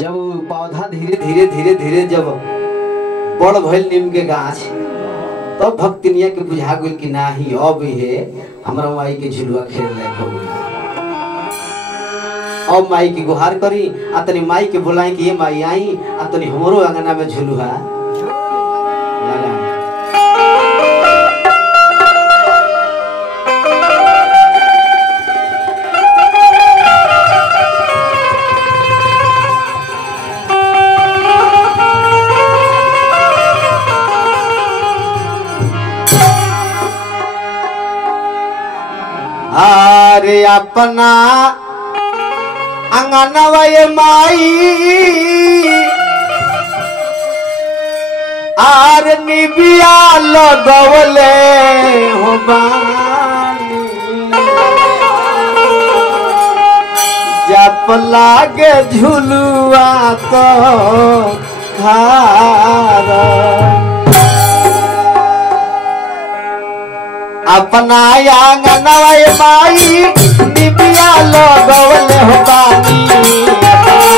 जब पौधा धीरे धीरे धीरे धीरे जब बड़ भइल नीम के गाछ तब भक्तिनिया के बुझा गइल कि नाही अब हे हमरा माई के झुलुआ खेल लायक हो गइल। अब माई की गुहार करी आ तनी माई के बुलाई कि ये माई आई आ तनी हमरो अंगना में झुलुआ लगा। अरे अपना अंगनवा ये माई आर निबिया लगवले हो बानी जप लागे झुलुआ तो खार अपना आंगनवा ये माई निबिया लगवले हो बानी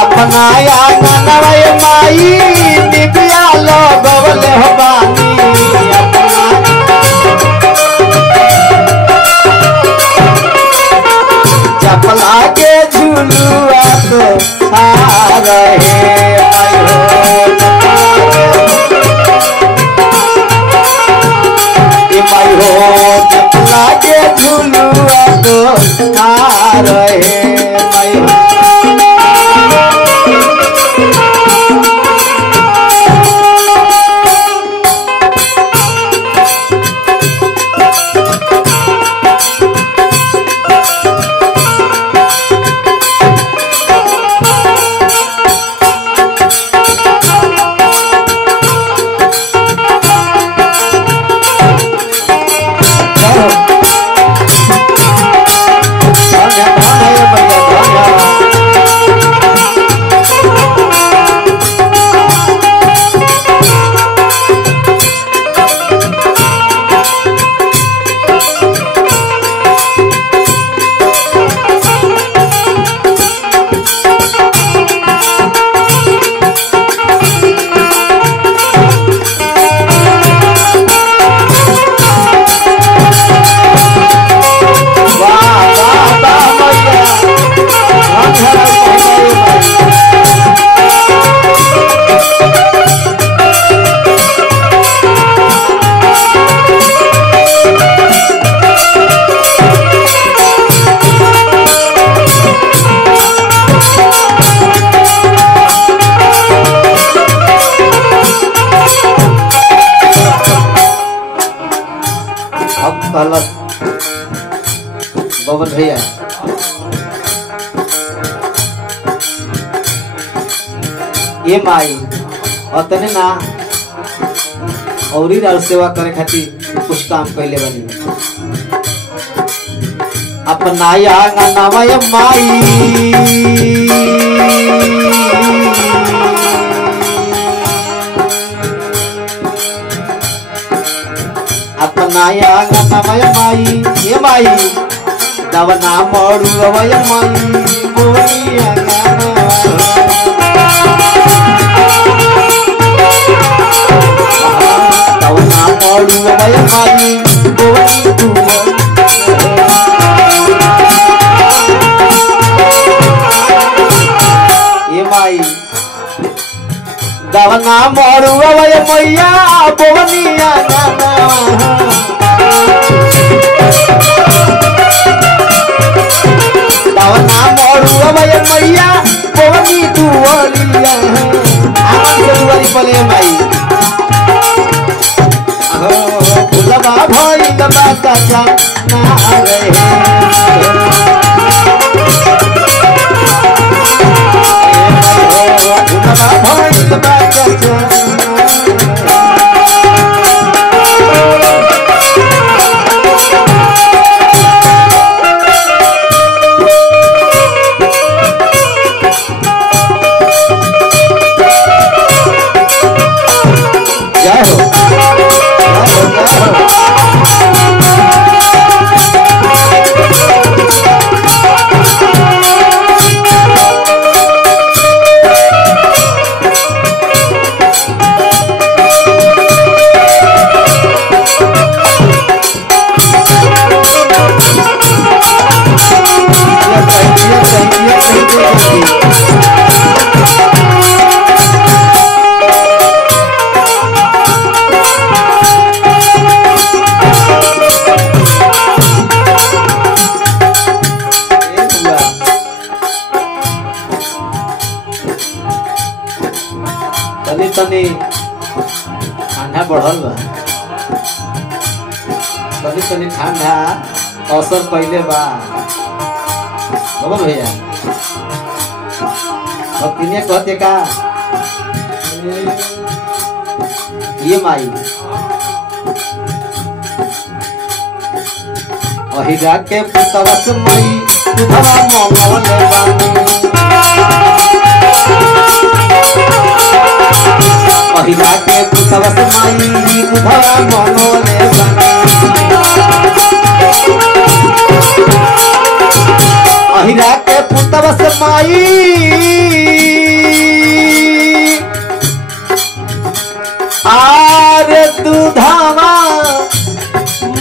अपना आंगनवा ये माई निबिया लगवले हो बानी चपला के झुलुआ तो आ रहे माई हो चपला के झुलुआ तो आ रहे माई हो। बबन भैया ये माई अतने ना और ही सेवा करे खातिर कुछ काम कैले बनी अपना आंगनवा ये माई अपना आंगनवा ये माई ये माई दवना मरुआ ये माई बोली आंगनवा दवना मरुआ ये माई बोली तू ये माई दवना मरुआ ये मैया बोली आंगनवा दवना मरुआ ये मैया बोली तू ओलिया आनंद से दुआरी पले माई भुलवा भइल बा चाचा ना रहे भुलवा भइल बा चाचा तनी ठंडा बढ़ल बा, तनी तनी ठंडा असर पहले बा भैया। भक्तिनिया कहते का ये माई अहिरा के पुतवस माई दुधवा मंगवले बानी, अहिरा के पुतवस माई दुधवा मंगवले बानी, अहिरा के पुतवस माई आरे दुधवा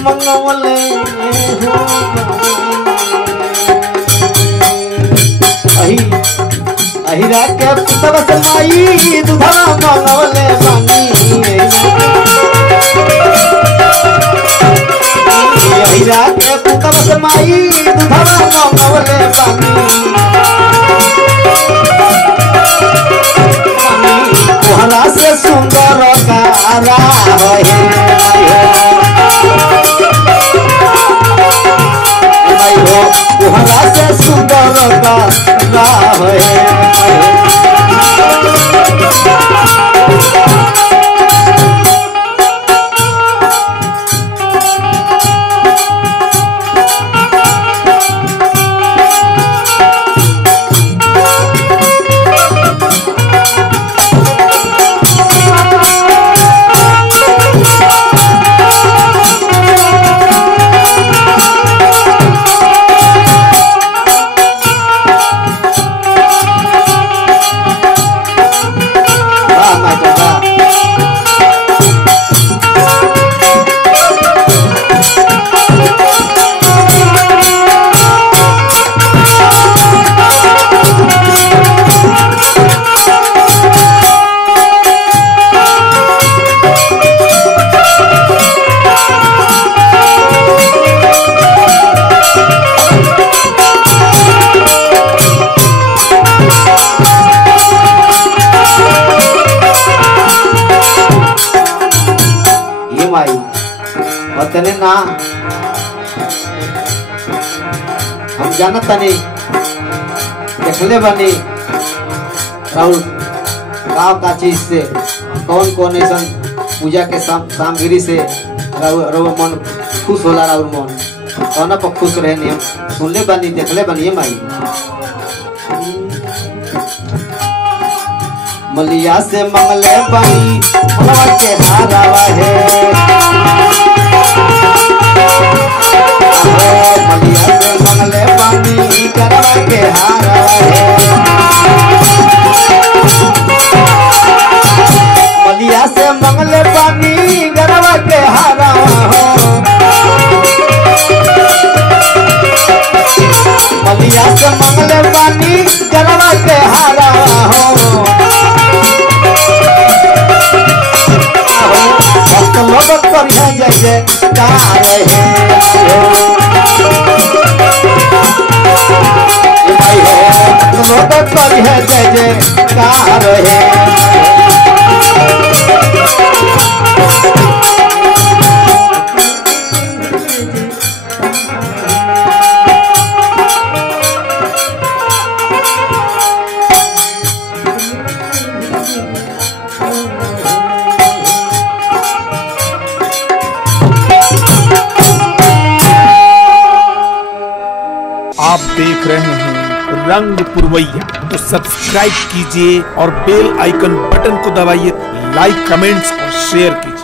मंगवले अहिरा के पुतवस माई दुधवा मंगवले बानी, अहिरा के पुतवस माई दुधवा मंगवले बानी, तोहरा से सुंदर कारा है तोहरा से सुंदर कारा है। तने ना हम जानत तनी देखले बनी राहुल गाँव का चीज से कौन कौन ऐसा पूजा के सामग्री से राहुल मन खुश होला, राहुल मन कौन पर खुश रहे हम सुनले बनी देखले बनी ये माई। मलिया से मंगले बनी मनवा के हारावा है, मलिया से मंगले बानी करवा के हारावा है, मलिया से मंगले बानी करवा के हारावा हो, मलिया से मंगले बानी करवा के हारावा हो, भक्त लोग करिया जय जयकार है भाई हो, लोग करिया जय जयकार है। आप देख रहे हैं रंग पुरवैया, तो सब्सक्राइब कीजिए और बेल आइकन बटन को दबाइए, लाइक कमेंट्स और शेयर कीजिए।